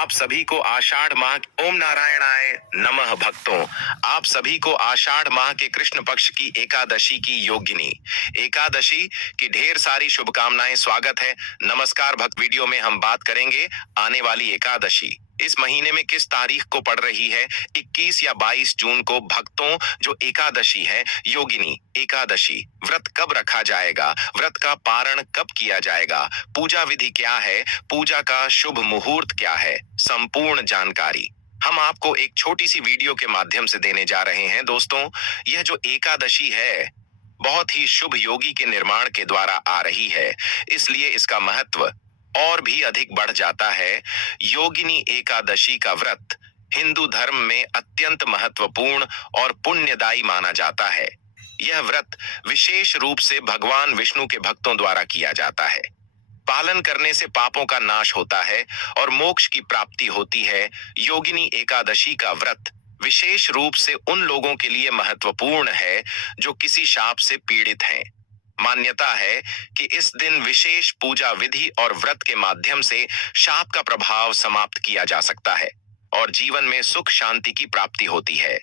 आप सभी को आषाढ़ माह ओम नारायणाय नमः भक्तों। आप सभी को आषाढ़ माह के कृष्ण पक्ष की एकादशी की योगिनी एकादशी की ढेर सारी शुभकामनाएं। स्वागत है। नमस्कार भक्त। वीडियो में हम बात करेंगे आने वाली एकादशी इस महीने में किस तारीख को पड़ रही है। 21 या 22 जून को भक्तों जो एकादशी है, योगिनी एकादशी, व्रत कब रखा जाएगा, व्रत का पारण कब किया जाएगा, पूजा विधि क्या है, पूजा का शुभ मुहूर्त क्या है, संपूर्ण जानकारी हम आपको एक छोटी सी वीडियो के माध्यम से देने जा रहे हैं। दोस्तों, यह जो एकादशी है बहुत ही शुभ योगी के निर्माण के द्वारा आ रही है, इसलिए इसका महत्व और भी अधिक बढ़ जाता है। योगिनी एकादशी का व्रत हिंदू धर्म में अत्यंत महत्वपूर्ण और पुण्यदायी माना जाता है। यह व्रत विशेष रूप से भगवान विष्णु के भक्तों द्वारा किया जाता है। पालन करने से पापों का नाश होता है और मोक्ष की प्राप्ति होती है। योगिनी एकादशी का व्रत विशेष रूप से उन लोगों के लिए महत्वपूर्ण है जो किसी शाप से पीड़ित हैं। मान्यता है कि इस दिन विशेष पूजा विधि और व्रत के माध्यम से शाप का प्रभाव समाप्त किया जा सकता है और जीवन में सुख शांति की प्राप्ति होती है।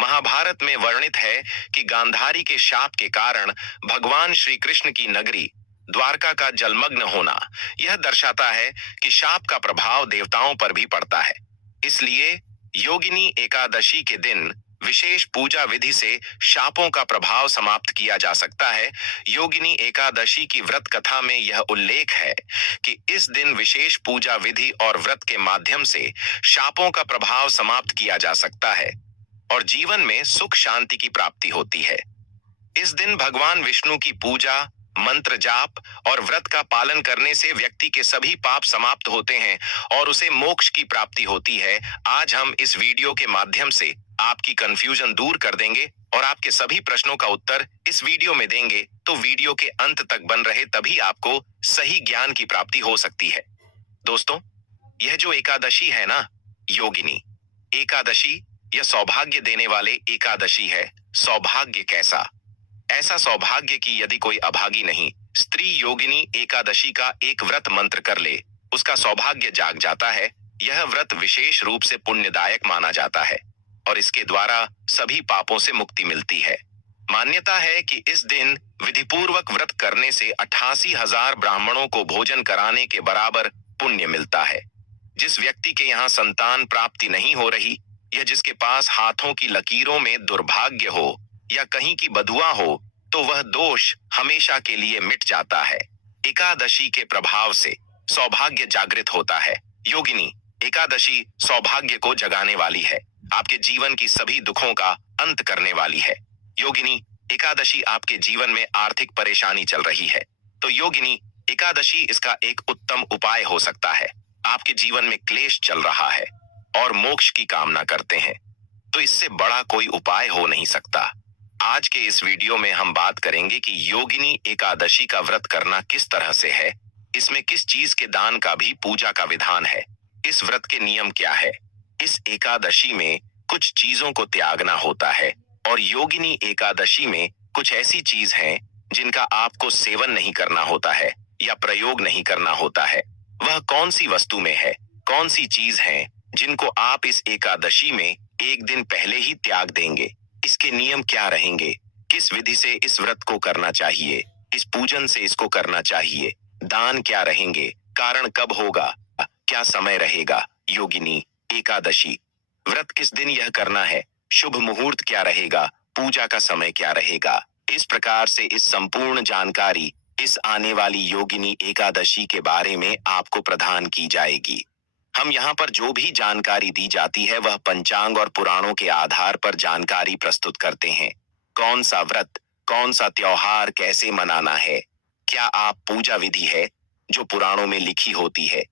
महाभारत में वर्णित है कि गांधारी के शाप के कारण भगवान श्री कृष्ण की नगरी द्वारका का जलमग्न होना यह दर्शाता है कि शाप का प्रभाव देवताओं पर भी पड़ता है। इसलिए योगिनी एकादशी के दिन विशेष पूजा विधि से शापों का प्रभाव समाप्त किया जा सकता है। योगिनी एकादशी की व्रत कथा में यह उल्लेख है कि इस दिन विशेष पूजा विधि और व्रत के माध्यम से शापों का प्रभाव समाप्त किया जा सकता है और जीवन में सुख शांति की प्राप्ति होती है। इस दिन भगवान विष्णु की पूजा, मंत्र जाप और व्रत का पालन करने से व्यक्ति के सभी पाप समाप्त होते हैं और उसे मोक्ष की प्राप्ति होती है। आज हम इस वीडियो के माध्यम से आपकी कंफ्यूजन दूर कर देंगे और आपके सभी प्रश्नों का उत्तर इस वीडियो में देंगे, तो वीडियो के अंत तक बन रहे, तभी आपको सही ज्ञान की प्राप्ति हो सकती है। दोस्तों, यह जो एकादशी है ना, योगिनी एकादशी, यह सौभाग्य देने वाले एकादशी है। सौभाग्य कैसा? ऐसा सौभाग्य कि यदि कोई अभागी नहीं स्त्री योगिनी एकादशी का एक व्रत मंत्र कर ले, उसका सौभाग्य जाग जाता है। यह व्रत विशेष रूप से पुण्यदायक माना जाता है और इसके द्वारा सभी पापों से मुक्ति मिलती है। मान्यता है कि इस दिन विधिपूर्वक व्रत करने से 88,000 ब्राह्मणों को भोजन कराने के बराबर पुण्य मिलता है। जिस व्यक्ति के यहाँ संतान प्राप्ति नहीं हो रही, या जिसके पास हाथों की लकीरों में दुर्भाग्य हो या कहीं की बदुआ हो, तो वह दोष हमेशा के लिए मिट जाता है। एकादशी के प्रभाव से सौभाग्य जागृत होता है। योगिनी एकादशी सौभाग्य को जगाने वाली है, आपके जीवन की सभी दुखों का अंत करने वाली है। योगिनी एकादशी आपके जीवन में आर्थिक परेशानी चल रही है, तो योगिनी एकादशी इसका एक उत्तम उपाय हो सकता है। आपके जीवन में क्लेश चल रहा है और मोक्ष की कामना करते हैं, तो इससे बड़ा कोई उपाय हो नहीं सकता। आज के इस वीडियो में हम बात करेंगे कि योगिनी एकादशी का व्रत करना किस तरह से है, इसमें किस चीज के दान का भी पूजा का विधान है, इस व्रत के नियम क्या है। इस एकादशी में कुछ चीजों को त्यागना होता है और योगिनी एकादशी में कुछ ऐसी चीज हैं जिनका आपको सेवन नहीं करना होता है या प्रयोग नहीं करना होता है। वह कौन सी वस्तु में है, कौन सी चीज है जिनको आप इस एकादशी में एक दिन पहले ही त्याग देंगे, इसके नियम क्या रहेंगे, किस विधि से इस व्रत को करना चाहिए, इस पूजन से इसको करना चाहिए, दान क्या रहेंगे, कारण कब होगा, क्या समय रहेगा। योगिनी एकादशी व्रत किस दिन यह करना है, शुभ मुहूर्त क्या रहेगा, पूजा का समय क्या रहेगा। इस प्रकार से इस संपूर्ण जानकारी इस आने वाली योगिनी एकादशी के बारे में आपको प्रदान की जाएगी। हम यहाँ पर जो भी जानकारी दी जाती है वह पंचांग और पुराणों के आधार पर जानकारी प्रस्तुत करते हैं। कौन सा व्रत, कौन सा त्योहार कैसे मनाना है, क्या आप पूजा विधि है जो पुराणों में लिखी होती है,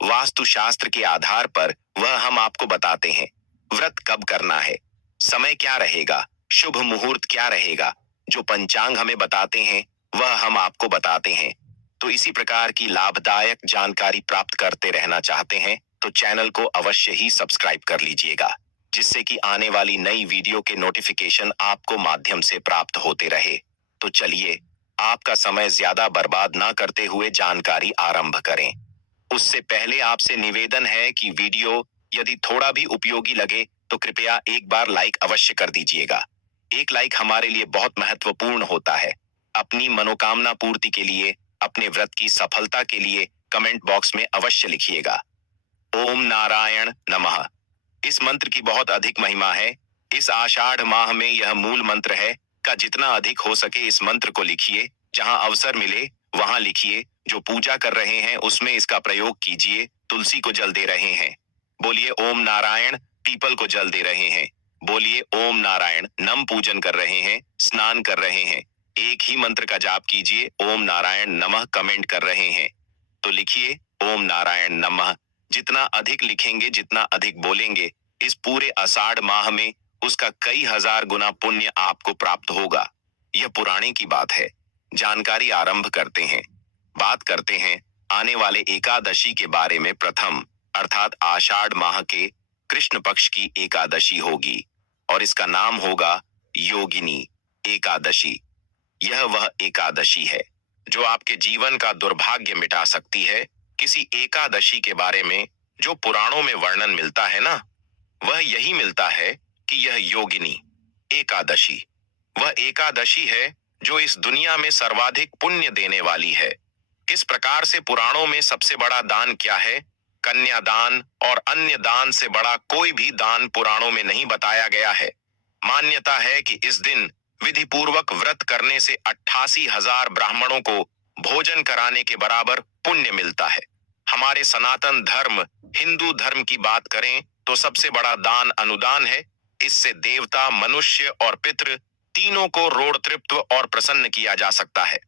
वास्तुशास्त्र के आधार पर वह हम आपको बताते हैं। व्रत कब करना है, समय क्या रहेगा, शुभ मुहूर्त क्या रहेगा, जो पंचांग हमें बताते हैं वह हम आपको बताते हैं। तो इसी प्रकार की लाभदायक जानकारी प्राप्त करते रहना चाहते हैं तो चैनल को अवश्य ही सब्सक्राइब कर लीजिएगा, जिससे कि आने वाली नई वीडियो के नोटिफिकेशन आपको माध्यम से प्राप्त होते रहे। तो चलिए, आपका समय ज्यादा बर्बाद ना करते हुए जानकारी आरंभ करें। उससे पहले आपसे निवेदन है कि वीडियो यदि थोड़ा भी उपयोगी लगे तो कृपया एक बार लाइक अवश्य कर दीजिएगा। एक लाइक हमारे लिए बहुत महत्वपूर्ण होता है। अपनी मनोकामना पूर्ति के लिए, अपने व्रत की सफलता के लिए कमेंट बॉक्स में अवश्य लिखिएगा। ओम नारायण नमः। इस मंत्र की बहुत अधिक महिमा है। इस आषाढ़ माह में यह मूल मंत्र है का जितना अधिक हो सके इस मंत्र को लिखिए। जहां अवसर मिले वहां लिखिए। जो पूजा कर रहे हैं उसमें इसका प्रयोग कीजिए। तुलसी को जल दे रहे हैं, बोलिए ओम नारायण। पीपल को जल दे रहे हैं, बोलिए ओम नारायण। नम पूजन कर रहे हैं, स्नान कर रहे हैं, एक ही मंत्र का जाप कीजिए। ओम नारायण नमः कमेंट कर रहे हैं तो लिखिए ओम नारायण नमः। जितना अधिक लिखेंगे, जितना अधिक बोलेंगे, इस पूरे आषाढ़ माह में उसका कई हजार गुना पुण्य आपको प्राप्त होगा। यह पुराने की बात है। जानकारी आरंभ करते हैं। बात करते हैं आने वाले एकादशी के बारे में। प्रथम अर्थात आषाढ़ माह के कृष्ण पक्ष की एकादशी होगी और इसका नाम होगा योगिनी एकादशी। यह वह एकादशी है जो आपके जीवन का दुर्भाग्य मिटा सकती है। किसी एकादशी के बारे में जो पुराणों में वर्णन मिलता है ना, वह यही मिलता है कि यह योगिनी एकादशी वह एकादशी है जो इस दुनिया में सर्वाधिक पुण्य देने वाली है। किस प्रकार से पुराणों में सबसे बड़ा दान क्या है? कन्यादान, और अन्य दान से बड़ा कोई भी दान पुराणों में नहीं बताया गया है। मान्यता है कि इस दिन विधि पूर्वक व्रत करने से 88,000 ब्राह्मणों को भोजन कराने के बराबर पुण्य मिलता है। हमारे सनातन धर्म हिंदू धर्म की बात करें तो सबसे बड़ा दान अनुदान है। इससे देवता, मनुष्य और पितृ तीनों को रोड़ तृप्त और प्रसन्न किया जा सकता है।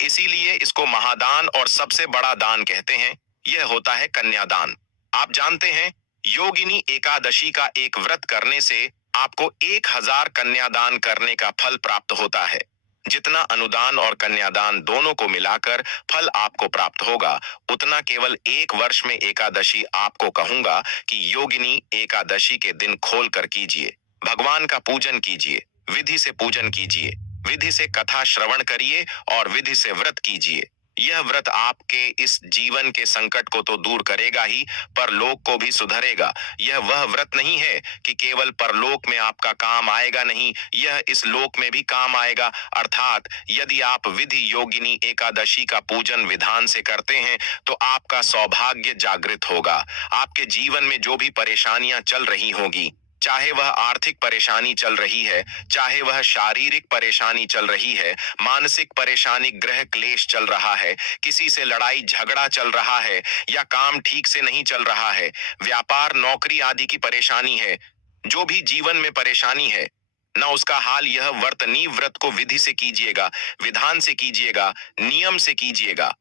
इसीलिए इसको महादान और सबसे बड़ा दान कहते हैं। यह होता है कन्यादान। आप जानते हैं योगिनी एकादशी का एक व्रत करने से आपको 1000 कन्यादान करने का फल प्राप्त होता है। जितना अनुदान और कन्यादान दोनों को मिलाकर फल आपको प्राप्त होगा, उतना केवल एक वर्ष में एकादशी आपको कहूंगा कि योगिनी एकादशी के दिन खोल कर कीजिए। भगवान का पूजन कीजिए, विधि से पूजन कीजिए, विधि से कथा श्रवण करिए और विधि से व्रत कीजिए। यह व्रत आपके इस जीवन के संकट को तो दूर करेगा ही, परलोक को भी सुधरेगा। यह वह व्रत नहीं है कि केवल परलोक में आपका काम आएगा, नहीं, यह इस लोक में भी काम आएगा। अर्थात यदि आप विधि योगिनी एकादशी का पूजन विधान से करते हैं तो आपका सौभाग्य जागृत होगा। आपके जीवन में जो भी परेशानियां चल रही होगी, चाहे वह आर्थिक परेशानी चल रही है, चाहे वह शारीरिक परेशानी चल रही है, मानसिक परेशानी, ग्रह क्लेश चल रहा है, किसी से लड़ाई झगड़ा चल रहा है, या काम ठीक से नहीं चल रहा है, व्यापार नौकरी आदि की परेशानी है, जो भी जीवन में परेशानी है ना, उसका हाल यह वर्तनी व्रत को विधि से कीजिएगा, विधान से कीजिएगा, नियम से कीजिएगा।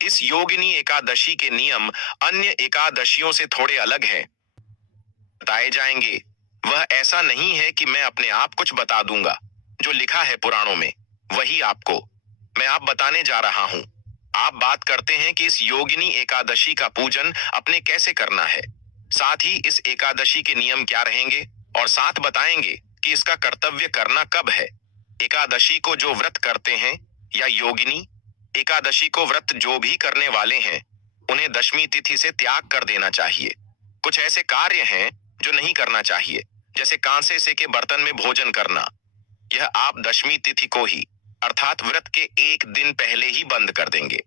इस योगिनी एकादशी के नियम अन्य एकादशियों से थोड़े अलग हैं, बताए जाएंगे। वह ऐसा नहीं है कि मैं अपने आप कुछ बता दूंगा। जो लिखा है पुराणों में वही आपको मैं आप बताने जा रहा हूं। आप बात करते हैं कि इस योगिनी एकादशी का पूजन अपने कैसे करना है, साथ ही इस एकादशी के नियम क्या रहेंगे, और साथ बताएंगे कि इसका कर्तव्य करना कब है। एकादशी को जो व्रत करते हैं या योगिनी एकादशी को व्रत जो भी करने वाले हैं, उन्हें दशमी तिथि से त्याग कर देना चाहिए। कुछ ऐसे कार्य हैं जो नहीं करना चाहिए, जैसे कांसे से के बर्तन में भोजन करना। यह आप दशमी तिथि को ही अर्थात व्रत के एक दिन पहले ही बंद कर देंगे।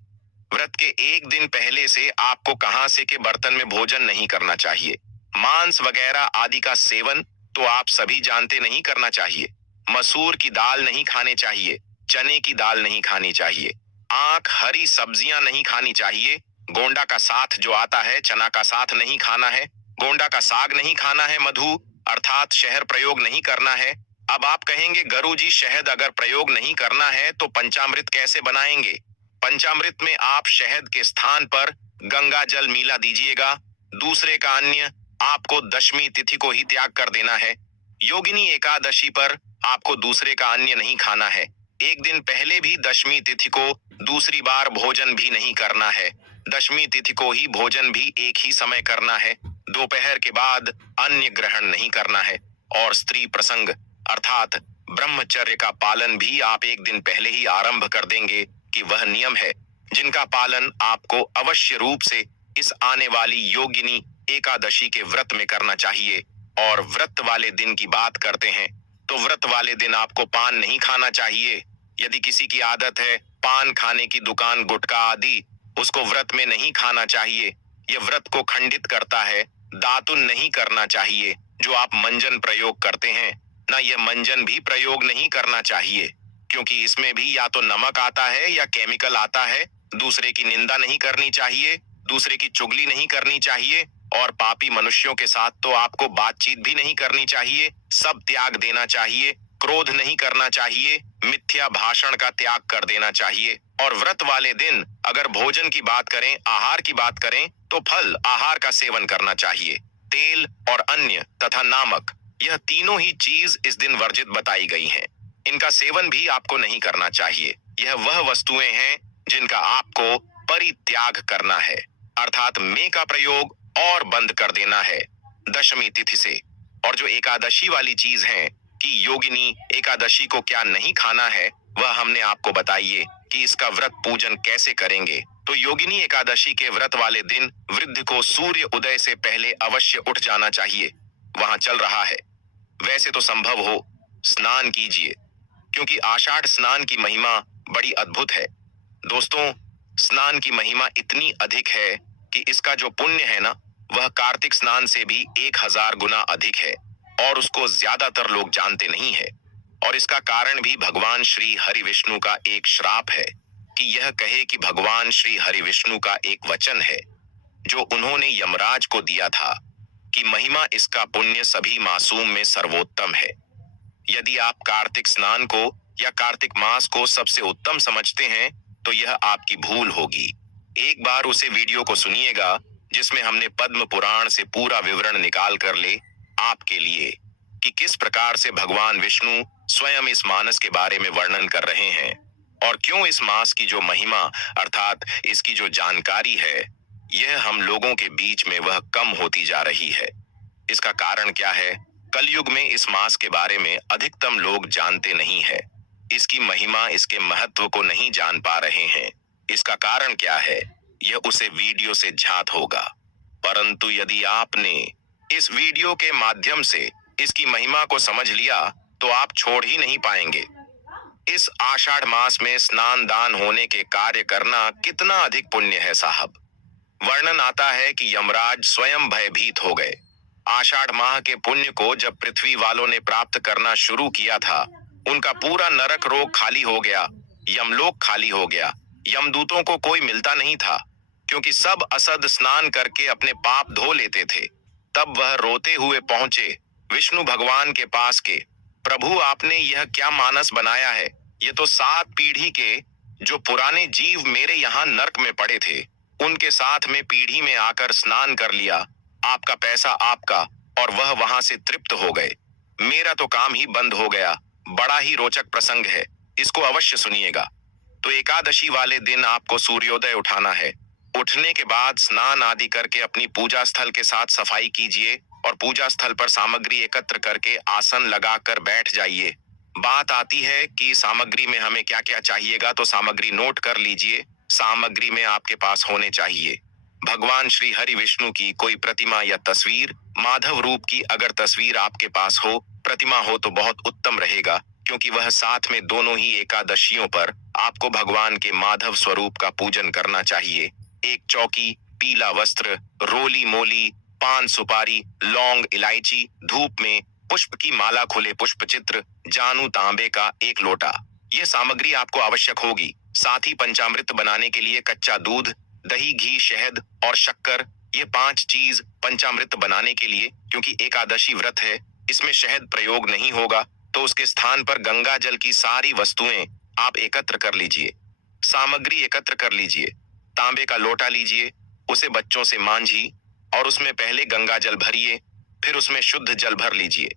व्रत के एक दिन पहले से आपको कांसे के बर्तन में भोजन नहीं करना चाहिए। मांस वगैरह आदि का सेवन तो आप सभी जानते नहीं करना चाहिए। मसूर की दाल नहीं खाने चाहिए, चने की दाल नहीं खानी चाहिए, आंख हरी सब्जियां नहीं खानी चाहिए, गोंडा का साथ जो आता है, चना का साथ नहीं खाना है, गोंडा का साग नहीं खाना है, मधु अर्थात शहद प्रयोग नहीं करना है। अब आप कहेंगे गुरु जी शहद अगर प्रयोग नहीं करना है तो पंचामृत कैसे बनाएंगे? पंचामृत में आप शहद के स्थान पर गंगा जल मिला दीजिएगा। दूसरे का अन्य आपको दशमी तिथि को ही त्याग कर देना है। योगिनी एकादशी पर आपको दूसरे का अन्य नहीं खाना है। एक दिन पहले भी दशमी तिथि को दूसरी बार भोजन भी नहीं करना है। दशमी तिथि को ही भोजन भी एक ही समय करना है। दोपहर के बाद अन्य ग्रहण नहीं करना है। और स्त्री प्रसंग अर्थात ब्रह्मचर्य का पालन भी आप एक दिन पहले ही आरंभ कर देंगे कि वह नियम है जिनका पालन आपको अवश्य रूप से इस आने वाली योगिनी एकादशी के व्रत में करना चाहिए। और व्रत वाले दिन की बात करते हैं तो व्रत वाले दिन आपको पान नहीं खाना चाहिए। यदि किसी की आदत है पान खाने की, दुकान, गुटखा आदि, उसको व्रत में नहीं खाना चाहिए। यह व्रत को खंडित करता है। दातुन नहीं करना चाहिए। जो आप मंजन प्रयोग करते हैं ना, यह मंजन भी प्रयोग नहीं करना चाहिए, क्योंकि इसमें भी या तो नमक आता है या केमिकल आता है। दूसरे की निंदा नहीं करनी चाहिए, दूसरे की चुगली नहीं करनी चाहिए, और पापी मनुष्यों के साथ तो आपको बातचीत भी नहीं करनी चाहिए। सब त्याग देना चाहिए। क्रोध नहीं करना चाहिए। मिथ्या भाषण का त्याग कर देना चाहिए। और व्रत वाले दिन अगर भोजन की बात करें, आहार की बात करें, तो फल आहार का सेवन करना चाहिए। तेल और अन्य तथा नामक, यह तीनों ही चीज इस दिन वर्जित बताई गई हैं। इनका सेवन भी आपको नहीं करना चाहिए। यह वह वस्तुएं हैं जिनका आपको परित्याग करना है, अर्थात में का प्रयोग और बंद कर देना है दशमी तिथि से। और जो एकादशी वाली चीज है कि योगिनी एकादशी को क्या नहीं खाना है, वह हमने आपको बताइए कि इसका व्रत पूजन कैसे करेंगे। तो योगिनी एकादशी के व्रत वाले दिन वृद्ध को सूर्य उदय से पहले अवश्य उठ जाना चाहिए। वहां चल रहा है, वैसे तो संभव हो स्नान कीजिए, क्योंकि आषाढ़ स्नान की महिमा बड़ी अद्भुत है। दोस्तों, स्नान की महिमा इतनी अधिक है कि इसका जो पुण्य है ना, वह कार्तिक स्नान से भी 1000 गुना अधिक है, और उसको ज्यादातर लोग जानते नहीं है। और इसका कारण भी भगवान श्री हरि विष्णु का एक श्राप है कि यह कहे कि भगवान श्री हरि विष्णु का एक वचन है जो उन्होंने यमराज को दिया था कि महिमा इसका पुण्य सभी मासूम में सर्वोत्तम है। यदि आप कार्तिक स्नान को या कार्तिक मास को सबसे उत्तम समझते हैं तो यह आपकी भूल होगी। एक बार उसे वीडियो को सुनिएगा जिसमें हमने पद्म पुराण से पूरा विवरण निकाल कर ले आपके लिए कि किस प्रकार से भगवान विष्णु स्वयं इस मानस के बारे में वर्णन कर रहे हैं, और क्यों इस मास की जो महिमा अर्थात इसकी जो जानकारी है, यह हम लोगों के बीच में वह कम होती जा रही है। इसका कारण क्या है? कलयुग में इस मास के बारे में अधिकतम लोग जानते नहीं है। इसकी महिमा, इसके महत्व को नहीं जान पा रहे हैं। इसका कारण क्या है? यह उसे वीडियो से ज्ञात होगा, परंतु यदि आपने इस वीडियो के माध्यम से इसकी महिमा को समझ लिया तो आप छोड़ ही नहीं पाएंगे। इस आषाढ़ मास में स्नान दान होने के कार्य करना कितना अधिक पुण्य है साहब। वर्णन आता है कि यमराज स्वयं भयभीत हो गए। आषाढ़ माह के पुण्य को जब पृथ्वी वालों ने प्राप्त करना शुरू किया था, उनका पूरा नरक रोग खाली हो गया, यमलोक खाली हो गया। यमदूतों को कोई मिलता नहीं था, क्योंकि सब असद स्नान करके अपने पाप धो लेते थे। तब वह रोते हुए पहुंचे विष्णु भगवान के पास के, प्रभु आपने यह क्या मानस बनाया है? ये तो 7 पीढ़ी के जो पुराने जीव मेरे यहाँ नरक में पड़े थे, उनके साथ में पीढ़ी में आकर स्नान कर लिया। आपका पैसा आपका, और वह वहां से तृप्त हो गए। मेरा तो काम ही बंद हो गया। बड़ा ही रोचक प्रसंग है, इसको अवश्य सुनिएगा। तो एकादशी वाले दिन आपको सूर्योदय उठाना है। उठने के बाद स्नान आदि करके अपनी पूजा स्थल के साथ सफाई कीजिए और पूजा स्थल पर सामग्री एकत्र करके आसन लगाकर बैठ जाइए। बात आती है कि सामग्री में हमें क्या क्या चाहिएगा, तो सामग्री नोट कर लीजिए। सामग्री में आपके पास होने चाहिए भगवान श्री हरि विष्णु की कोई प्रतिमा या तस्वीर, माधव रूप की अगर तस्वीर आपके पास हो, प्रतिमा हो तो बहुत उत्तम रहेगा, क्योंकि वह साथ में दोनों ही एकादशियों पर आपको भगवान के माधव स्वरूप का पूजन करना चाहिए। एक चौकी, पीला वस्त्र, रोली मोली, पान सुपारी, लौंग, इलायची, धूप में पुष्प की माला, खुले पुष्प चित्र, जानू तांबे का एक लोटा, ये सामग्री आपको आवश्यक होगी। साथ ही पंचामृत बनाने के लिए कच्चा दूध, दही, घी, शहद और शक्कर, ये 5 चीज पंचामृत बनाने के लिए, क्योंकि एकादशी व्रत है, इसमें शहद प्रयोग नहीं होगा, तो उसके स्थान पर गंगा जल की सारी वस्तुएं आप एकत्र कर लीजिए। सामग्री एकत्र कर लीजिए। तांबे का लोटा लीजिए, उसे बच्चों से मांझी और उसमें पहले गंगा जल भरिए, फिर उसमें शुद्ध जल भर लीजिए।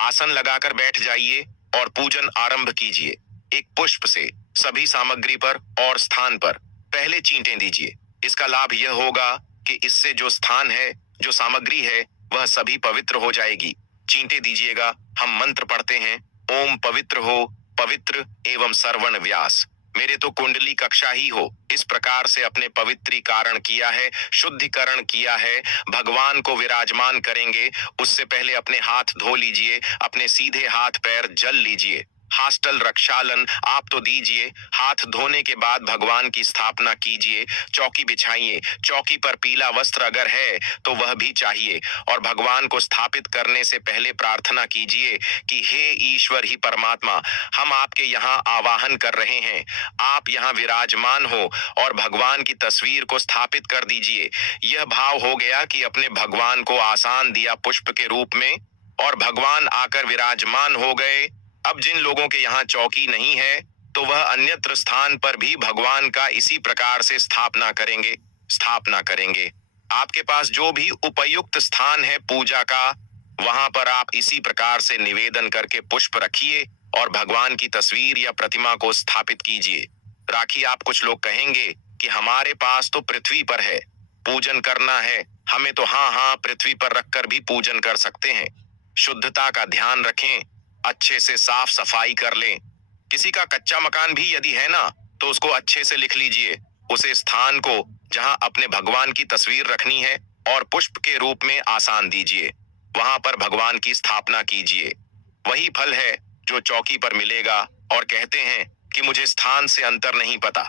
आसन लगाकर बैठ जाइए और पूजन आरंभ कीजिए। एक पुष्प से सभी सामग्री पर और स्थान पर पहले चींटे दीजिए। इसका लाभ यह होगा कि इससे जो स्थान है, जो सामग्री है, वह सभी पवित्र हो जाएगी। चींटे दीजिएगा। हम मंत्र पढ़ते हैं, ओम पवित्र हो, पवित्र एवं सर्वण व्यास। मेरे तो कुंडली कक्षा ही हो। इस प्रकार से अपने पवित्रीकरण किया है, शुद्धिकरण किया है, भगवान को विराजमान करेंगे। उससे पहले अपने हाथ धो लीजिए, अपने सीधे हाथ पैर जल लीजिए, हास्टल रक्षालन आप तो दीजिए। हाथ धोने के बाद भगवान की स्थापना कीजिए, चौकी बिछाइए, चौकी पर पीला वस्त्र अगर है तो वह भी चाहिए, और भगवान को स्थापित करने से पहले प्रार्थना कीजिए कि हे ईश्वर ही परमात्मा, हम आपके यहाँ आवाहन कर रहे हैं, आप यहाँ विराजमान हो और भगवान की तस्वीर को स्थापित कर दीजिए। यह भाव हो गया कि अपने भगवान को आसान दिया पुष्प के रूप में, और भगवान आकर विराजमान हो गए। अब जिन लोगों के यहाँ चौकी नहीं है तो वह अन्यत्र स्थान पर भी भगवान का इसी प्रकार से स्थापना करेंगे। आपके पास जो भी उपयुक्त स्थान है पूजा का, वहां पर आप इसी प्रकार से निवेदन करके पुष्प रखिए और भगवान की तस्वीर या प्रतिमा को स्थापित कीजिए। राखी आप कुछ लोग कहेंगे कि हमारे पास तो पृथ्वी पर है, पूजन करना है हमें तो। हाँ, पृथ्वी पर रखकर भी पूजन कर सकते हैं। शुद्धता का ध्यान रखें, अच्छे से साफ सफाई कर लें। किसी का कच्चा मकान भी यदि है ना, तो उसको अच्छे से लिख लीजिए, उसे स्थान को जहां अपने भगवान की तस्वीर रखनी है और पुष्प के रूप में आसान दीजिए, वहां पर भगवान की स्थापना कीजिए। वही फल है जो चौकी पर मिलेगा। और कहते हैं कि मुझे स्थान से अंतर नहीं पता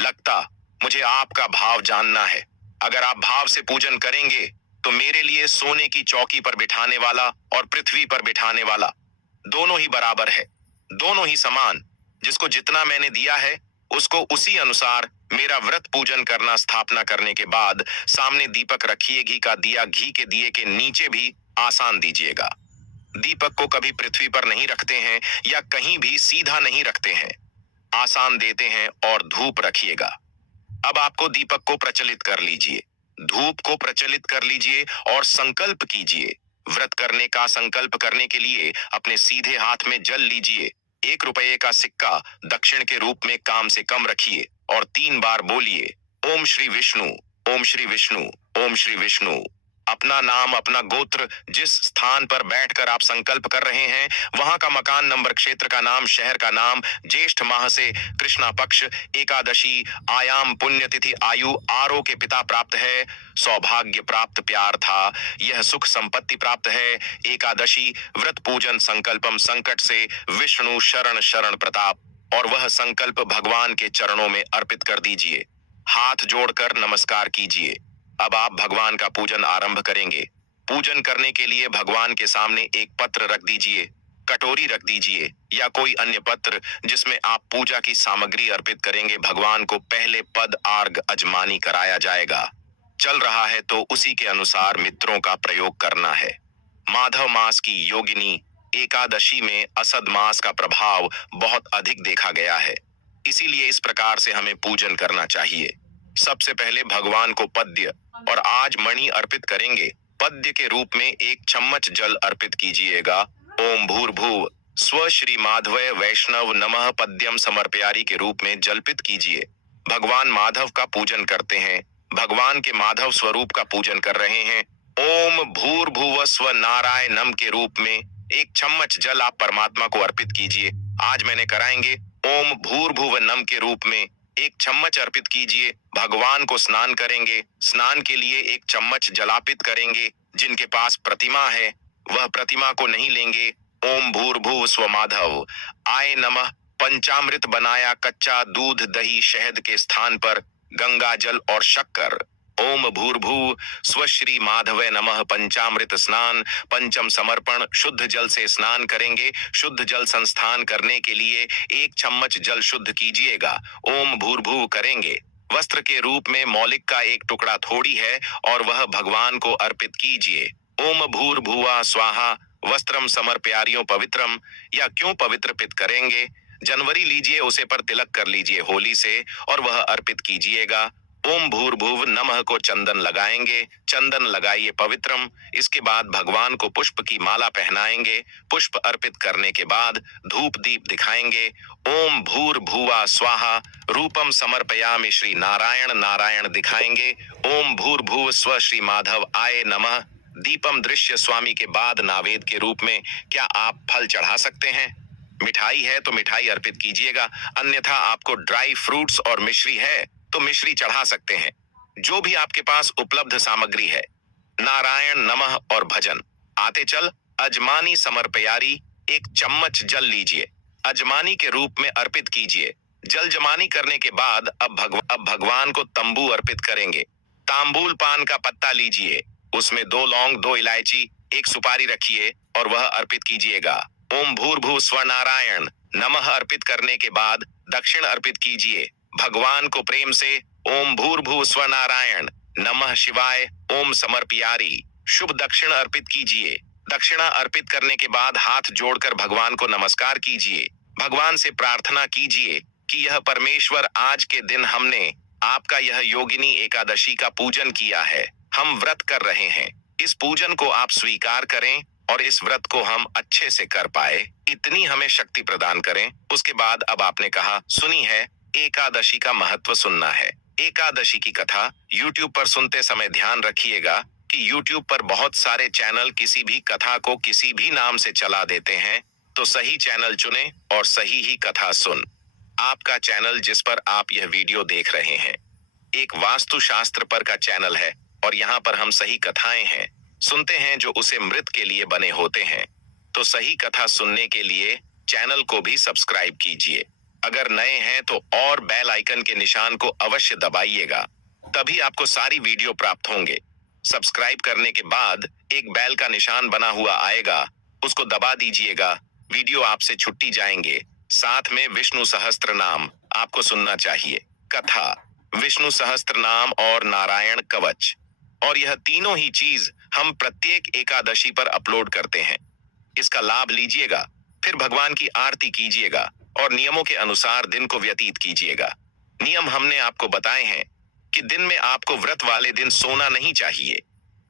लगता, मुझे आपका भाव जानना है। अगर आप भाव से पूजन करेंगे तो मेरे लिए सोने की चौकी पर बिठाने वाला और पृथ्वी पर बिठाने वाला दोनों ही बराबर है, दोनों ही समान। जिसको जितना मैंने दिया है उसको उसी अनुसार मेरा व्रत पूजन करना। स्थापना करने के बाद सामने दीपक रखिए, घी का दिया घी के दिए के नीचे भी आसान दीजिएगा। दीपक को कभी पृथ्वी पर नहीं रखते हैं या कहीं भी सीधा नहीं रखते हैं, आसान देते हैं। और धूप रखिएगा। अब आपको दीपक को प्रचलित कर लीजिए, धूप को प्रचलित कर लीजिए और संकल्प कीजिए। व्रत करने का संकल्प करने के लिए अपने सीधे हाथ में जल लीजिए। 1 रुपये का सिक्का दक्षिण के रूप में काम से कम रखिए और 3 बार बोलिए ओम श्री विष्णु, ओम श्री विष्णु, ओम श्री विष्णु। अपना नाम, अपना गोत्र, जिस स्थान पर बैठकर आप संकल्प कर रहे हैं वहां का मकान नंबर, क्षेत्र का नाम, शहर का नाम, ज्येष्ठ माह से कृष्णा पक्ष, एकादशी, आयाम, पुण्यतिथि, आयु, आरो के पिता प्राप्त है, सौभाग्य प्राप्त प्यार था, यह सुख संपत्ति प्राप्त है, एकादशी, व्रत पूजन संकल्पम संकट से, विष्णु शरण शरण प्रताप। और वह संकल्प भगवान के चरणों में अर्पित कर दीजिए। हाथ जोड़कर नमस्कार कीजिए। अब आप भगवान का पूजन आरंभ करेंगे। पूजन करने के लिए भगवान के सामने एक पत्र रख दीजिए, कटोरी रख दीजिए या कोई अन्य पत्र जिसमें आप पूजा की सामग्री अर्पित करेंगे। भगवान को पहले पद आर्घ अजमानी कराया जाएगा। चल रहा है तो उसी के अनुसार मित्रों का प्रयोग करना है। माधव मास की योगिनी एकादशी में असद मास का प्रभाव बहुत अधिक देखा गया है, इसीलिए इस प्रकार से हमें पूजन करना चाहिए। सबसे पहले भगवान को पद्य और आज मणि अर्पित करेंगे। पद्य के रूप में 1 चम्मच जल अर्पित कीजिएगा। ओम भूर्भुव स्व श्री माधवय वैष्णव नमः पद्यम समर्पयारी के रूप में जल्पित कीजिए। भगवान माधव का पूजन करते हैं, भगवान के माधव स्वरूप का पूजन कर रहे हैं। ओम भूर्भुव स्व नारायणम के रूप में 1 चम्मच जल आप परमात्मा को अर्पित कीजिए। आज मैंने कराएंगे ओम भूर्भुव नम के रूप में 1 चम्मच अर्पित कीजिए। भगवान को स्नान करेंगे, स्नान के लिए 1 चम्मच जलापित करेंगे। जिनके पास प्रतिमा है वह प्रतिमा को नहीं लेंगे। ओम भूर्भुव स्व माधव आय नमः पंचामृत बनाया कच्चा दूध दही शहद के स्थान पर गंगा जल और शक्कर। ओम भूर्भुव स्व श्री माधवे नमः पंचामृत स्नान, पंचम समर्पण, शुद्ध जल से स्नान करेंगे। शुद्ध जल संस्थान करने के लिए 1 चम्मच जल शुद्ध कीजिएगा। ओम भूर्भुव करेंगे। वस्त्र के रूप में मौलिक का 1 टुकड़ा थोड़ी है और वह भगवान को अर्पित कीजिए। ओम भूर्भुवा स्वाहा वस्त्रम समर्पयारियों पवित्रम, या क्यों पवित्र पित करेंगे, जनवरी लीजिए, उसे पर तिलक कर लीजिए होली से और वह अर्पित कीजिएगा। ओम भूर्भुव नमः को चंदन लगाएंगे, चंदन लगाइए पवित्रम। इसके बाद भगवान को पुष्प की माला पहनाएंगे। पुष्प अर्पित करने के बाद धूप दीप दिखाएंगे। ओम भूर्भुवा स्वाहा रूपम समर्पयामि श्री नारायण, नारायण दिखाएंगे। ओम भूर्भुव स्व श्री माधव आय नमः दीपम दृश्य स्वामी के बाद नावेद के रूप में क्या आप फल चढ़ा सकते हैं? मिठाई है तो मिठाई अर्पित कीजिएगा, अन्यथा आपको ड्राई फ्रूट्स और मिश्री है तो मिश्री चढ़ा सकते हैं। जो भी आपके पास उपलब्ध सामग्री है। नारायण नमः और भजन। आते चल अजमानी समर्पयारी, 1 चम्मच जल लीजिए, अजमानी के रूप में अर्पित कीजिए। जल जमानी करने के बाद अब भगवान को तंबू अर्पित करेंगे। तांबूल पान का पत्ता लीजिए, उसमें 2 लौंग, 2 इलायची, 1 सुपारी रखिए और वह अर्पित कीजिएगा। ओम भूर्भुव स्व नारायण नमः अर्पित करने के बाद दक्षिण अर्पित कीजिए। भगवान को प्रेम से ओम भूर्भुव स्व नारायण नमः शिवाय ओम समर्पयारी शुभ दक्षिण अर्पित कीजिए। दक्षिणा अर्पित करने के बाद हाथ जोड़कर भगवान को नमस्कार कीजिए। भगवान से प्रार्थना कीजिए कि यह परमेश्वर, आज के दिन हमने आपका यह योगिनी एकादशी का पूजन किया है, हम व्रत कर रहे हैं, इस पूजन को आप स्वीकार करें और इस व्रत को हम अच्छे से कर पाए, इतनी हमें शक्ति प्रदान करें। उसके बाद अब आपने कहा सुनी है, एकादशी का महत्व सुनना है। एकादशी की कथा YouTube पर सुनते समय ध्यान रखिएगा कि YouTube पर बहुत सारे चैनल किसी भी कथा को किसी भी नाम से चला देते हैं, तो सही चैनल चुने और सही ही कथा सुन। आपका चैनल जिस पर आप यह वीडियो देख रहे हैं एक वास्तुशास्त्र पर का चैनल है और यहाँ पर हम सही कथाएं हैं सुनते हैं जो उसे मृत के लिए बने होते हैं। तो सही कथा सुनने के लिए चैनल को भी सब्सक्राइब कीजिए। अगर नए हैं तो और बेल आइकन के निशान को अवश्य दबाइएगा, तभी आपको सारी वीडियो प्राप्त होंगे। सब्सक्राइब करने के बाद एक बेल का निशान बना हुआ आएगा, उसको दबा दीजिएगा, वीडियो आपसे छुट्टी जाएंगे। साथ में विष्णु सहस्त्र नाम आपको सुनना चाहिए। कथा, विष्णु सहस्त्र नाम और नारायण कवच, और यह तीनों ही चीज हम प्रत्येक एकादशी पर अपलोड करते हैं। इसका लाभ लीजिएगा, फिर भगवान की आरती कीजिएगा और नियमों के अनुसार दिन को व्यतीत कीजिएगा। नियम हमने आपको बताए हैं कि दिन में आपको व्रत वाले दिन सोना नहीं चाहिए।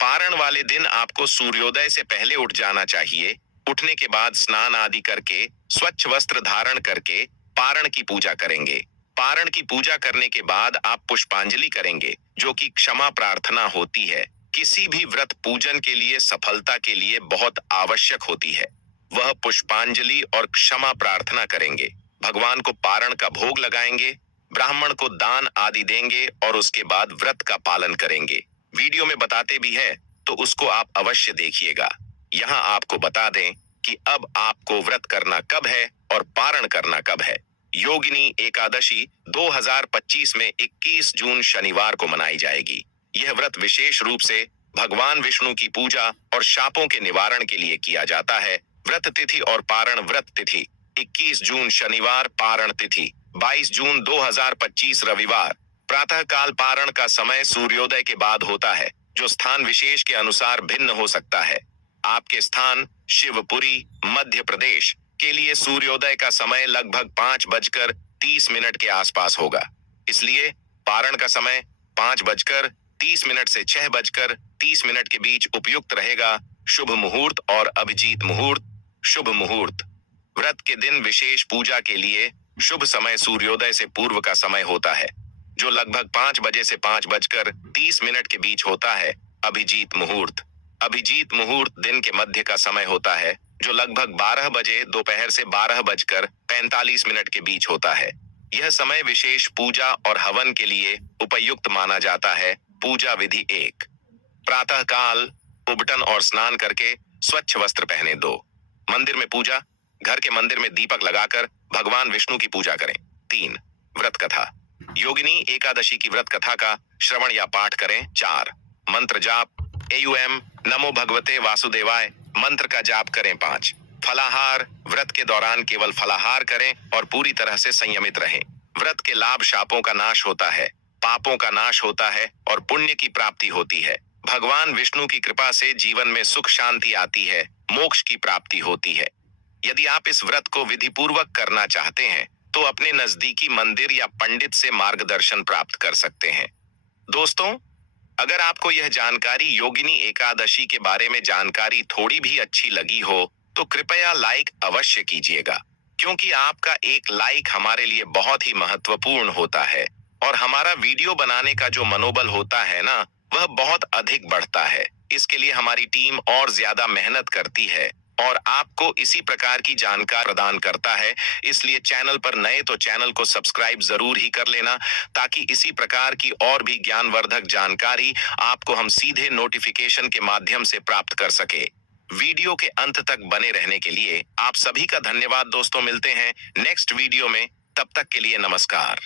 पारण वाले दिन आपको सूर्योदय से पहले उठ जाना चाहिए। उठने के बाद स्नान आदि करके स्वच्छ वस्त्र धारण करके पारण की पूजा करेंगे। पारण की पूजा करने के बाद आप पुष्पांजलि करेंगे, जो कि क्षमा प्रार्थना होती है। किसी भी व्रत पूजन के लिए सफलता के लिए बहुत आवश्यक होती है। वह पुष्पांजलि और क्षमा प्रार्थना करेंगे। भगवान को पारण का भोग लगाएंगे, ब्राह्मण को दान आदि देंगे और उसके बाद व्रत का पालन करेंगे। वीडियो में बताते भी हैं, तो उसको आप अवश्य देखिएगा। यहाँ आपको बता दें कि अब आपको व्रत करना कब है और पारण करना कब है। योगिनी एकादशी 2025 में 21 जून शनिवार को मनाई जाएगी। यह व्रत विशेष रूप से भगवान विष्णु की पूजा और शापों के निवारण के लिए किया जाता है। व्रत तिथि और पारण, व्रत तिथि 21 जून शनिवार, पारण तिथि 22 जून 2025 रविवार। प्रातः काल पारण का समय सूर्योदय के बाद होता है, जो स्थान विशेष के अनुसार भिन्न हो सकता है। आपके स्थान शिवपुरी मध्य प्रदेश के लिए सूर्योदय का समय लगभग 5:30 के आसपास होगा। इसलिए पारण का समय 5:30 से 6:30 के बीच उपयुक्त रहेगा। शुभ मुहूर्त और अभिजीत मुहूर्त। शुभ मुहूर्त, व्रत के दिन विशेष पूजा के लिए शुभ समय सूर्योदय से पूर्व का समय होता है, जो लगभग 5 बजे से 5:30 के बीच होता है। अभिजीत मुहूर्त, अभिजीत मुहूर्त दिन के मध्य का समय होता है, जो लगभग 12 बजे दोपहर से 12:45 के बीच होता है। यह समय विशेष पूजा और हवन के लिए उपयुक्त माना जाता है। पूजा विधि 1, प्रातः काल उबटन और स्नान करके स्वच्छ वस्त्र पहने। 2, मंदिर में पूजा, घर के मंदिर में दीपक लगाकर भगवान विष्णु की पूजा करें। 3, व्रत कथा, योगिनी एकादशी की व्रत कथा का श्रवण या पाठ करें। 4, मंत्र जाप, एयूएम नमो भगवते वासुदेवाय मंत्र का जाप करें। 5, फलाहार, व्रत के दौरान केवल फलाहार करें और पूरी तरह से संयमित रहें। व्रत के लाभ, शापों का नाश होता है, पापों का नाश होता है और पुण्य की प्राप्ति होती है। भगवान विष्णु की कृपा से जीवन में सुख शांति आती है, मोक्ष की प्राप्ति होती है। यदि आप इस व्रत को विधि पूर्वक करना चाहते हैं तो अपने नजदीकी मंदिर या पंडित से मार्गदर्शन प्राप्त कर सकते हैं। दोस्तों, अगर आपको यह जानकारी योगिनी एकादशी के बारे में जानकारी थोड़ी भी अच्छी लगी हो तो कृपया लाइक अवश्य कीजिएगा, क्योंकि आपका एक लाइक हमारे लिए बहुत ही महत्वपूर्ण होता है और हमारा वीडियो बनाने का जो मनोबल होता है ना, वह बहुत अधिक बढ़ता है। इसके लिए हमारी टीम और ज्यादा मेहनत करती है। और आपको इसी प्रकार की जानकारी प्रदान करता है। इसलिए चैनल पर नए तो चैनल को सब्सक्राइब जरूर ही कर लेना, ताकि इसी प्रकार की और भी ज्ञानवर्धक जानकारी आपको हम सीधे नोटिफिकेशन के माध्यम से प्राप्त कर सके। वीडियो के अंत तक बने रहने के लिए आप सभी का धन्यवाद दोस्तों। मिलते हैं नेक्स्ट वीडियो में, तब तक के लिए नमस्कार।